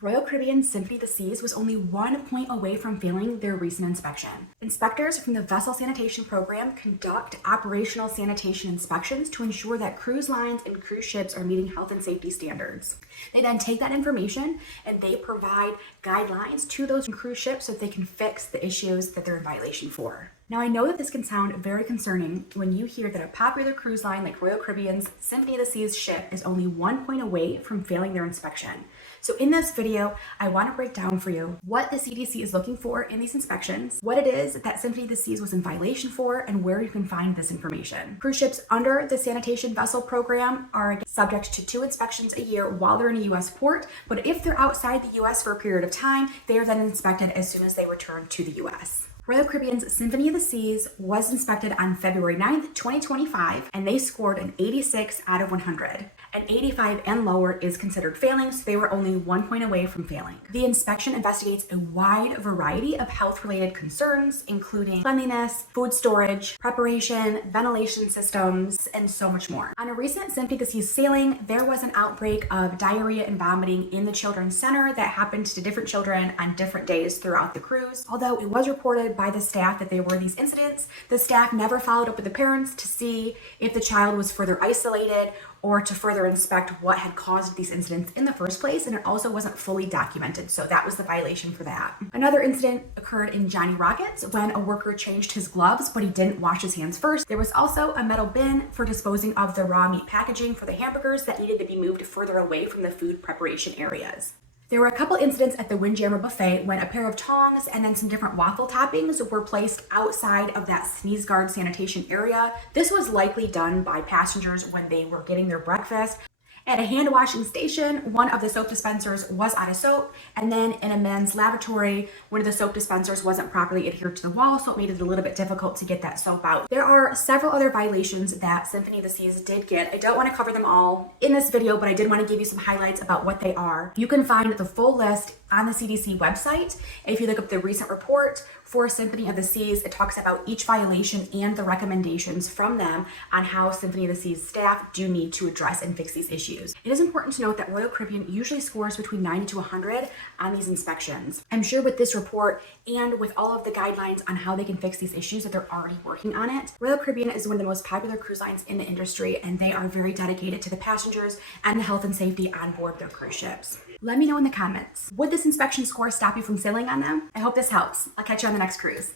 Royal Caribbean's Symphony of the Seas was only 1 point away from failing their recent inspection. Inspectors from the Vessel Sanitation Program conduct operational sanitation inspections to ensure that cruise lines and cruise ships are meeting health and safety standards. They then take that information and they provide guidelines to those cruise ships so that they can fix the issues that they're in violation for. Now, I know that this can sound very concerning when you hear that a popular cruise line like Royal Caribbean's Symphony of the Seas ship is only 1 point away from failing their inspection. So in this video, I want to break down for you what the CDC is looking for in these inspections, what it is that Symphony of the Seas was in violation for, and where you can find this information. Cruise ships under the sanitation vessel program are subject to 2 inspections a year while they're in a U.S. port, but if they're outside the U.S. for a period of time, they are then inspected as soon as they return to the U.S. Royal Caribbean's Symphony of the Seas was inspected on February 9th, 2025, and they scored an 86 out of 100. An 85 and lower is considered failing, so they were only 1 point away from failing. The inspection investigates a wide variety of health-related concerns, including cleanliness, food storage, preparation, ventilation systems, and so much more. On a recent Symphony of the Seas sailing, there was an outbreak of diarrhea and vomiting in the children's center that happened to different children on different days throughout the cruise. Although it was reported by the staff that there were these incidents, the staff never followed up with the parents to see if the child was further isolated or to further inspect what had caused these incidents in the first place, and it also wasn't fully documented, so that was the violation for that. Another incident occurred in Johnny Rockets when a worker changed his gloves, but he didn't wash his hands first. There was also a metal bin for disposing of the raw meat packaging for the hamburgers that needed to be moved further away from the food preparation areas. There were a couple incidents at the Windjammer Buffet when a pair of tongs and then some different waffle toppings were placed outside of that sneeze guard sanitation area. This was likely done by passengers when they were getting their breakfast. At a hand washing station, one of the soap dispensers was out of soap, and then in a men's lavatory, one of the soap dispensers wasn't properly adhered to the wall, so it made it a little bit difficult to get that soap out. There are several other violations that Symphony of the Seas did get. I don't want to cover them all in this video, but I did want to give you some highlights about what they are. You can find the full list on the CDC website. If you look up the recent report for Symphony of the Seas, it talks about each violation and the recommendations from them on how Symphony of the Seas staff do need to address and fix these issues. It is important to note that Royal Caribbean usually scores between 90 to 100 on these inspections. I'm sure with this report and with all of the guidelines on how they can fix these issues that they're already working on it, Royal Caribbean is one of the most popular cruise lines in the industry, and they are very dedicated to the passengers and the health and safety on board their cruise ships. Let me know in the comments, would this inspection score stop you from sailing on them? I hope this helps. I'll catch you on the next cruise.